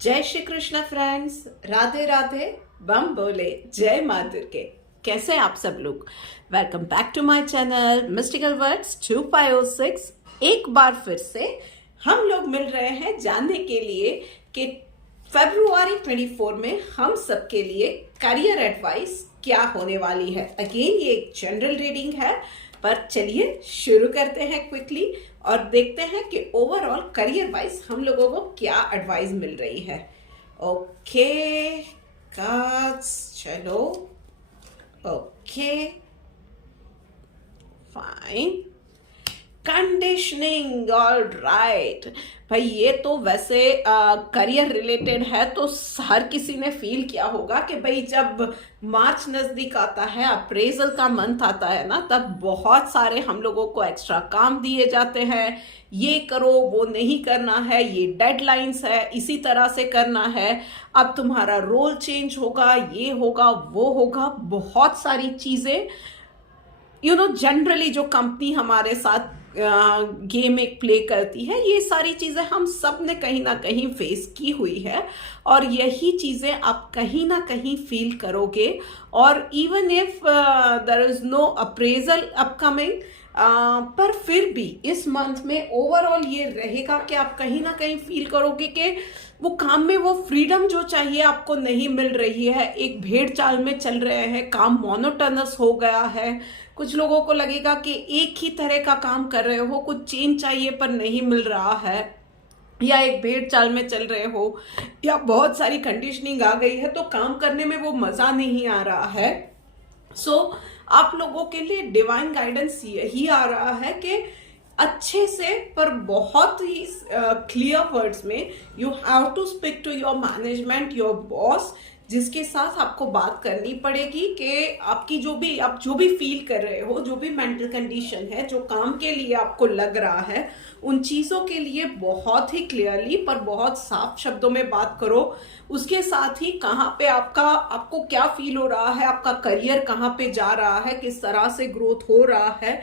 जय श्री कृष्ण फ्रेंड्स, राधे राधे, बम बोले, जय माँ दुर्गे। कैसे हैं आप सब लोग? Welcome back to my channel mystical words 2506। एक बार फिर से हम लोग मिल रहे हैं जानने के लिए कि फरवरी 24 में हम सब के लिए करियर एडवाइस क्या होने वाली है। अगेन ये एक जनरल रीडिंग है, पर चलिए शुरू करते हैं क्विकली और देखते हैं कि ओवरऑल करियर वाइज हम लोगों को क्या एडवाइस मिल रही है। ओके कार्ड्स, चलो okay fine. Conditioning, all right भाई। ये तो वैसे करियर रिलेटेड है, तो हर किसी ने फील किया होगा कि भाई जब मार्च नजदीक आता है, अप्रेजल का मंथ आता है ना, तब बहुत सारे हम लोगों को एक्स्ट्रा काम दिए जाते हैं। ये करो, वो नहीं करना है, ये डेडलाइंस है, इसी तरह से करना है, अब तुम्हारा रोल चेंज होगा, ये होगा, वो होगा, बहुत सारी चीजें जनरली जो कंपनी हमारे साथ गेम एक प्ले करती है, ये सारी चीजें हम सब ने कहीं ना कहीं फेस की हुई है और यही चीजें आप कहीं ना कहीं फील करोगे। और even if there is no appraisal upcoming, पर फिर भी इस मंथ में ओवरऑल ये रहेगा कि आप कहीं ना कहीं फील करोगे कि वो काम में वो फ्रीडम जो चाहिए आपको नहीं मिल रही है। एक भेड़ चाल में चल रहे हैं, काम मोनोटोनस हो गया है। कुछ लोगों को लगेगा कि एक ही तरह का काम कर रहे हो, कुछ चेंज चाहिए पर नहीं मिल रहा है, या एक भेड़ चाल में चल रहे हो, या बहुत सारी कंडीशनिंग आ गई है तो काम करने में वो मजा नहीं आ रहा है। आप लोगों के लिए डिवाइन गाइडेंस यही आ रहा है कि अच्छे से, पर बहुत ही क्लियर वर्ड्स में you have to speak to your management, your boss, जिसके साथ आपको बात करनी पड़ेगी कि आपकी आप जो भी फील कर रहे हो, जो भी मेंटल कंडीशन है, जो काम के लिए आपको लग रहा है, उन चीजों के लिए बहुत ही क्लियरली पर बहुत साफ शब्दों में बात करो। उसके साथ ही कहाँ पे आपको क्या फील हो रहा है, आपका करियर कहाँ पे जा रहा है, किस तरह से ग्रोथ हो रहा है।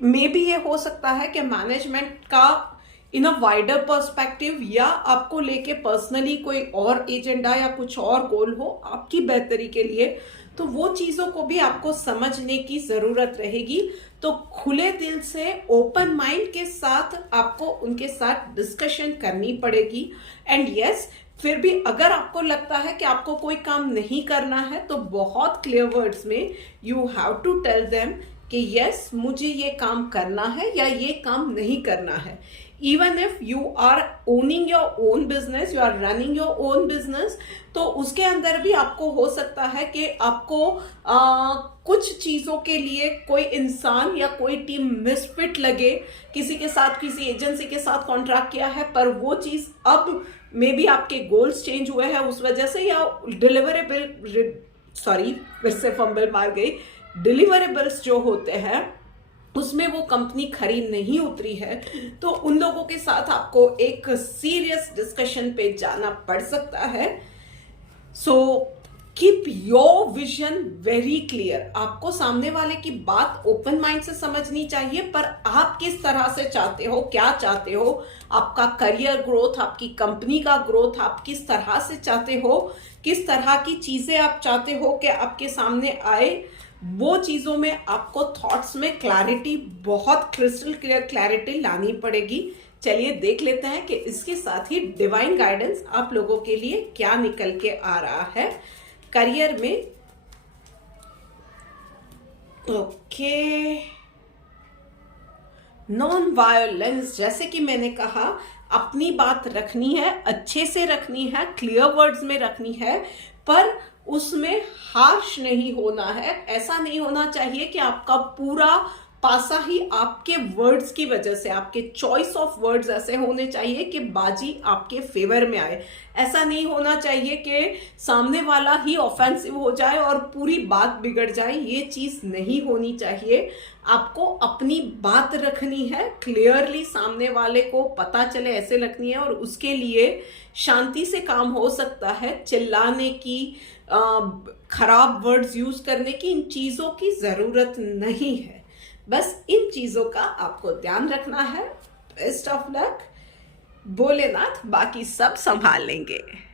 मे बी ये हो सकता है कि मैनेजमेंट का इन अ वाइडर पर्सपेक्टिव, या आपको लेके पर्सनली कोई और एजेंडा या कुछ और गोल हो आपकी बेहतरी के लिए, तो वो चीजों को भी आपको समझने की जरूरत रहेगी। तो खुले दिल से, ओपन माइंड के साथ आपको उनके साथ डिस्कशन करनी पड़ेगी। एंड यस, फिर भी अगर आपको लगता है कि आपको कोई काम नहीं करना है, तो बहुत क्लियर वर्ड्स में you have to tell them कि यस, मुझे ये काम करना है या ये काम नहीं करना है। Even if you are owning your own business, you are running your own business, तो उसके अंदर भी आपको हो सकता है कि आपको कुछ चीजों के लिए कोई इंसान या कोई टीम मिसफिट लगे। किसी के साथ, किसी एजेंसी के साथ कॉन्ट्रैक्ट किया है, पर वो चीज अब मे बी आपके गोल्स चेंज हुए हैं उस वजह से, या डिलीवरेबल, सॉरी फिर से फंबल मार गई, डिलीवरेबल्स जो होते हैं उसमें वो कंपनी खरी नहीं उतरी है, तो उन लोगों के साथ आपको एक सीरियस डिस्कशन पे जाना पड़ सकता है। So keep your vision very clear. आपको सामने वाले की बात ओपन माइंड से समझनी चाहिए, पर आप किस तरह से चाहते हो, क्या चाहते हो, आपका करियर ग्रोथ, आपकी कंपनी का ग्रोथ आप किस तरह से चाहते हो, किस तरह की चीजें आप चाहते हो कि आपके सामने आए, वो चीजों में आपको थॉट्स में क्लैरिटी, बहुत क्रिस्टल क्लियर क्लैरिटी लानी पड़ेगी। चलिए देख लेते हैं कि इसके साथ ही डिवाइन गाइडेंस आप लोगों के लिए क्या निकल के आ रहा है करियर में। ओके, नॉन वायोलेंस, जैसे कि मैंने कहा, अपनी बात रखनी है, अच्छे से रखनी है, क्लियर वर्ड्स में रखनी है, पर उसमें हार्श नहीं होना है। ऐसा नहीं होना चाहिए कि आपका पूरा पासा ही आपके वर्ड्स की वजह से, आपके चॉइस ऑफ वर्ड्स ऐसे होने चाहिए कि बाजी आपके फेवर में आए। ऐसा नहीं होना चाहिए कि सामने वाला ही ऑफेंसिव हो जाए और पूरी बात बिगड़ जाए। ये चीज नहीं होनी चाहिए। आपको अपनी बात रखनी है क्लियरली, सामने वाले को पता चले ऐसे रखनी है, और उसके लिए शांति से काम हो सकता है। चिल्लाने की, खराब वर्ड्स यूज करने की, इन चीजों की जरूरत नहीं है। बस इन चीजों का आपको ध्यान रखना है। Best of luck. भोलेनाथ बाकी सब संभाल लेंगे।